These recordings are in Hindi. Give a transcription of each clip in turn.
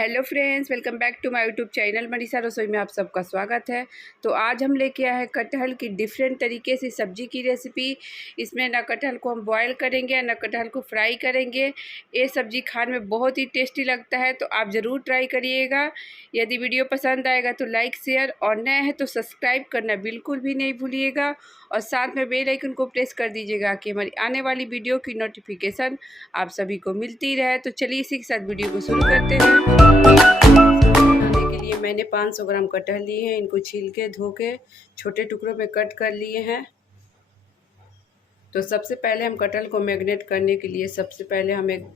Hello friends, welcome back to my YouTube channel Manisha Rasoi में आप सबका स्वागत है। तो आज हम लेके आए हैं कटहल की डिफरेंट तरीके से सब्जी की रेसिपी। इसमें ना कटहल को हम बॉयल करेंगे ना कटहल को फ्राई करेंगे। ये सब्जी खाने में बहुत ही टेस्टी लगता है, तो आप ज़रूर ट्राई करिएगा। यदि वीडियो पसंद आएगा तो लाइक शेयर और नए हैं तो सब्सक्राइब करना बिल्कुल भी नहीं भूलिएगा और साथ में बेल आइकन को प्रेस कर दीजिएगा कि हमारी आने वाली वीडियो की नोटिफिकेशन आप सभी को मिलती रहे। तो चलिए इसी के साथ वीडियो को शुरू करते हैं। बनाने के लिए मैंने 500 ग्राम कटहल लिए हैं। इनको छील के धो के छोटे टुकड़ों में कट कर लिए हैं। तो सबसे पहले हम कटहल को मैरिनेट करने के लिए सबसे पहले हम एक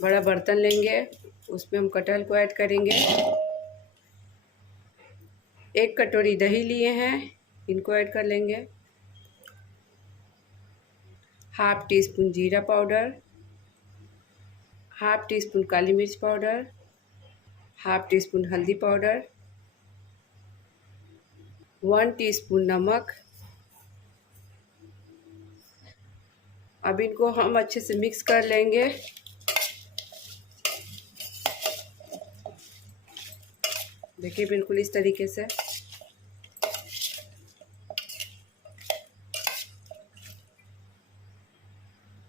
बड़ा बर्तन लेंगे, उसमें हम कटहल को ऐड करेंगे। 1 कटोरी दही लिए हैं, इनको ऐड कर लेंगे। हाफ टी स्पून जीरा पाउडर, हाफ टी स्पून काली मिर्च पाउडर, हाफ टी स्पून हल्दी पाउडर, 1 टीस्पून नमक। अब इनको हम अच्छे से मिक्स कर लेंगे। देखिए बिल्कुल इस तरीके से।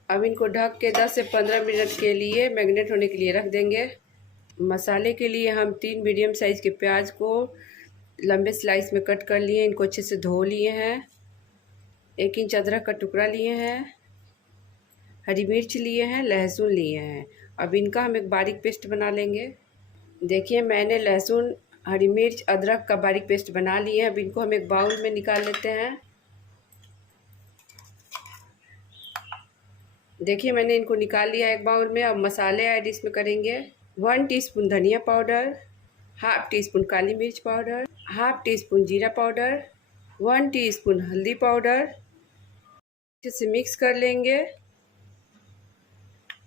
अब इनको ढक के 10 से 15 मिनट के लिए मैरिनेट होने के लिए रख देंगे। मसाले के लिए हम 3 मीडियम साइज़ के प्याज को लंबे स्लाइस में कट कर लिए। इनको अच्छे से धो लिए हैं। 1 इंच अदरक का टुकड़ा लिए हैं, हरी मिर्च लिए हैं, लहसुन लिए हैं। अब इनका हम एक बारीक पेस्ट बना लेंगे। देखिए मैंने लहसुन, हरी मिर्च, अदरक का बारीक पेस्ट बना लिए हैं। अब इनको हम एक बाउल में निकाल लेते हैं। देखिए मैंने इनको निकाल लिया एक बाउल में। अब मसाले ऐड इसमें करेंगे। 1 टीस्पून धनिया पाउडर, हाफ टी स्पून काली मिर्च पाउडर, हाफ टी स्पून जीरा पाउडर, 1 टीस्पून हल्दी पाउडर। अच्छे से मिक्स कर लेंगे।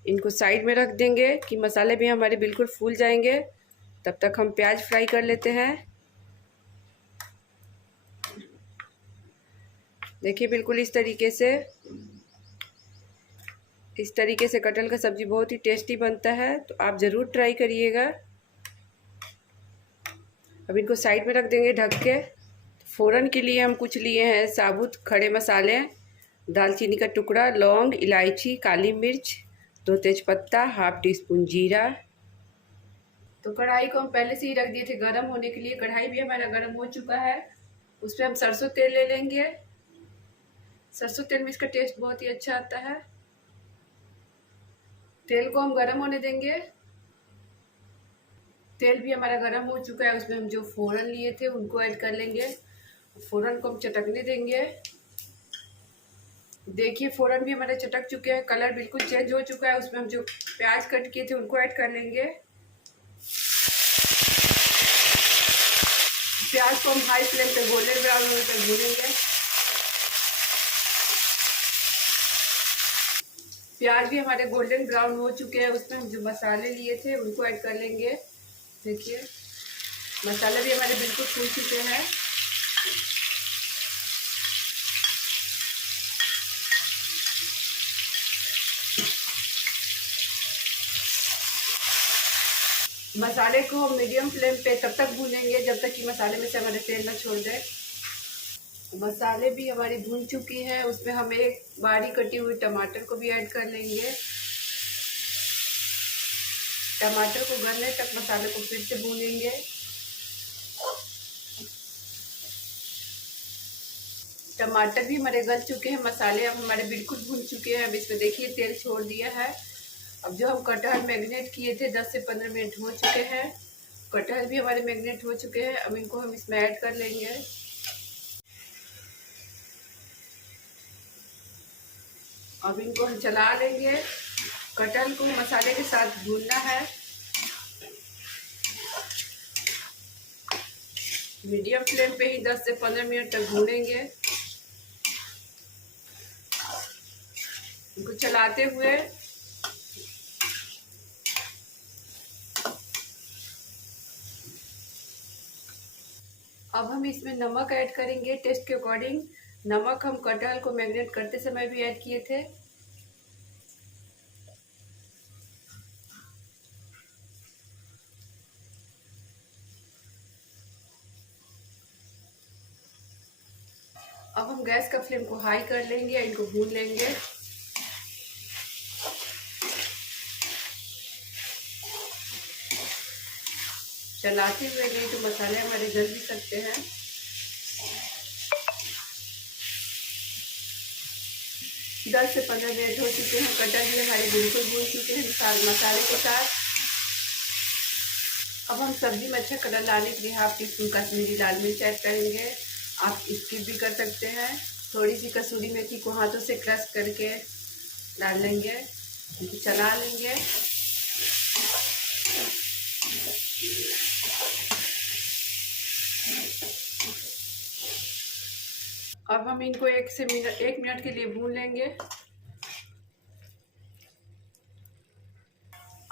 इनको साइड में रख देंगे कि मसाले भी हमारे बिल्कुल फूल जाएंगे। तब तक हम प्याज फ्राई कर लेते हैं। देखिए बिल्कुल इस तरीके से कटहल का सब्ज़ी बहुत ही टेस्टी बनता है, तो आप ज़रूर ट्राई करिएगा। अब इनको साइड में रख देंगे ढक के। फ़ौरन के लिए हम कुछ लिए हैं साबुत खड़े मसाले, दालचीनी का टुकड़ा, लौंग, इलायची, काली मिर्च, 2 तेज़पत्ता, हाफ टी स्पून जीरा। तो कढ़ाई को हम पहले से ही रख दिए थे गर्म होने के लिए। कढ़ाई भी हमारा गर्म हो चुका है। उस पर हम सरसों तेल ले लेंगे। सरसों तेल में इसका टेस्ट बहुत ही अच्छा आता है। तेल को हम गर्म होने देंगे। तेल भी हमारा गर्म हो चुका है। उसमें हम जो फ़ौरन लिए थे उनको ऐड कर लेंगे। फ़ौरन को हम चटकने देंगे। देखिए फ़ौरन भी हमारे चटक चुके हैं, कलर बिल्कुल चेंज हो चुका है। उसमें हम जो प्याज कट किए थे उनको ऐड कर लेंगे। प्याज को हम हाई फ्लेम पे गोल्डन ब्राउन होने तक भूनेंगे। प्याज भी हमारे गोल्डन ब्राउन हो चुके हैं। उसमें हम जो मसाले लिए थे उनको ऐड कर लेंगे। देखिए मसाले भी हमारे बिल्कुल फूल चुके हैं। मसाले को हम मीडियम फ्लेम पे तब तक भूनेंगे जब तक कि मसाले में से हमारे तेल न छोड़ दे। मसाले भी हमारी भून चुकी है। उसमें हम एक बारीक कटी हुई टमाटर को भी ऐड कर लेंगे। टमाटर को गलने तक मसाले को फिर से भूनेंगे। टमाटर भी हमारे गल चुके हैं, मसाले अब हमारे बिल्कुल भून चुके हैं। अब इसमें देखिए तेल छोड़ दिया है। अब जो हम कटहल मैरिनेट किए थे 10 से 15 मिनट हो चुके हैं। कटहल भी हमारे मैरिनेट हो चुके हैं। अब इनको हम इसमें ऐड कर लेंगे। अब इनको हम चला लेंगे। कटहल को मसाले के साथ भूनना है। मीडियम फ्लेम पे ही 10 से 15 मिनट तक भूनेंगे। इनको चलाते हुए अब हम इसमें नमक ऐड करेंगे टेस्ट के अकॉर्डिंग। नमक हम कटहल को मैरिनेट करते समय भी ऐड किए थे। अब हम गैस का फ्लेम को हाई कर लेंगे, इनको भून लेंगे। चलाते हुए नहीं तो मसाले हमारे जल भी सकते हैं। दस से 15 मिनट हो चुके हैं, कटहल भी हमारे बिल्कुल भून चुके हैं मसाले के साथ। अब हम सब्जी में अच्छा कलर लाने के लिए हाफ टी स्पून कश्मीरी लाल मिर्च ऐड करेंगे। आप स्किप भी कर सकते हैं। थोड़ी सी कसूरी मेथी को हाथों से क्रश करके डाल लेंगे, इनको चला लेंगे। अब हम इनको 1 मिनट के लिए भून लेंगे।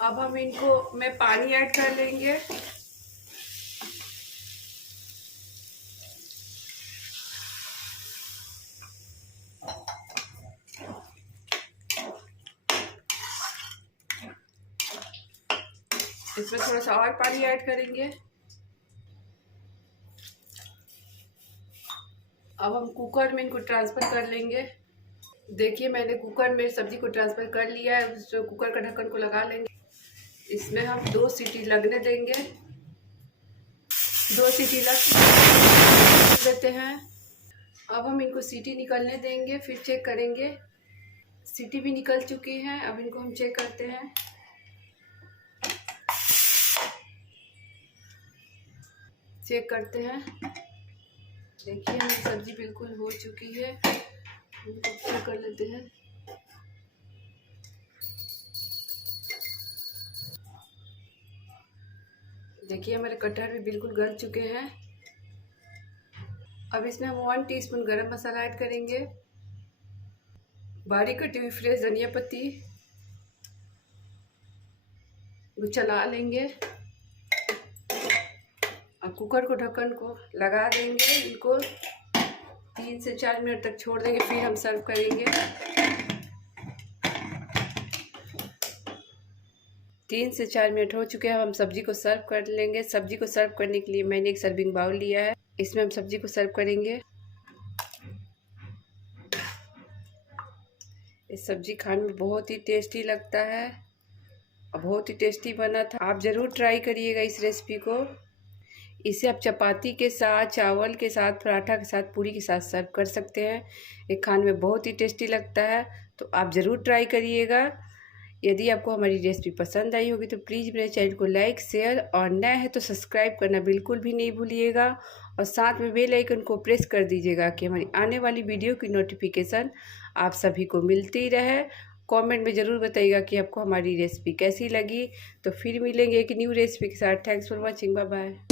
अब हम इनको में पानी ऐड कर लेंगे। इसमें थोड़ा सा और पानी ऐड करेंगे। अब हम कुकर में इनको ट्रांसफ़र कर लेंगे। देखिए मैंने कुकर में सब्जी को ट्रांसफ़र कर लिया है। तो कुकर का ढक्कन को लगा लेंगे। इसमें हम 2 सीटी लगने देंगे। 2 सीटी लग देते हैं। अब हम इनको सीटी निकलने देंगे, फिर चेक करेंगे। सीटी भी निकल चुकी है। अब इनको हम चेक करते हैं। चेक करते हैं। देखिए हमारी सब्जी बिल्कुल हो चुकी है। इनको चेक कर लेते हैं। देखिए हमारे कटहल भी बिल्कुल गल चुके हैं। अब इसमें हम 1 टीस्पून गरम मसाला ऐड करेंगे, बारीक कटी हुई फ्रेश धनिया पत्ती, वो चला लेंगे। अब कुकर को ढक्कन को लगा देंगे। इनको 3 से 4 मिनट तक छोड़ देंगे, फिर हम सर्व करेंगे। 3 से 4 मिनट हो चुके हैं। हम सब्जी को सर्व कर लेंगे। सब्जी को सर्व करने के लिए मैंने एक सर्विंग बाउल लिया है। इसमें हम सब्जी को सर्व करेंगे। इस सब्जी खाने में बहुत ही टेस्टी लगता है और बहुत ही टेस्टी बना था। आप ज़रूर ट्राई करिएगा इस रेसिपी को। इसे आप चपाती के साथ, चावल के साथ, पराठा के साथ, पूरी के साथ सर्व कर सकते हैं। ये खाने में बहुत ही टेस्टी लगता है, तो आप ज़रूर ट्राई करिएगा। यदि आपको हमारी रेसिपी पसंद आई होगी तो प्लीज़ मेरे चैनल को लाइक, शेयर और नया है तो सब्सक्राइब करना बिल्कुल भी नहीं भूलिएगा। और साथ में बेल आइकन को प्रेस कर दीजिएगा कि हमारी आने वाली वीडियो की नोटिफिकेशन आप सभी को मिलती रहे। कमेंट में ज़रूर बताइएगा कि आपको हमारी रेसिपी कैसी लगी। तो फिर मिलेंगे एक न्यू रेसिपी के साथ। Thanks for watching. Bye bye.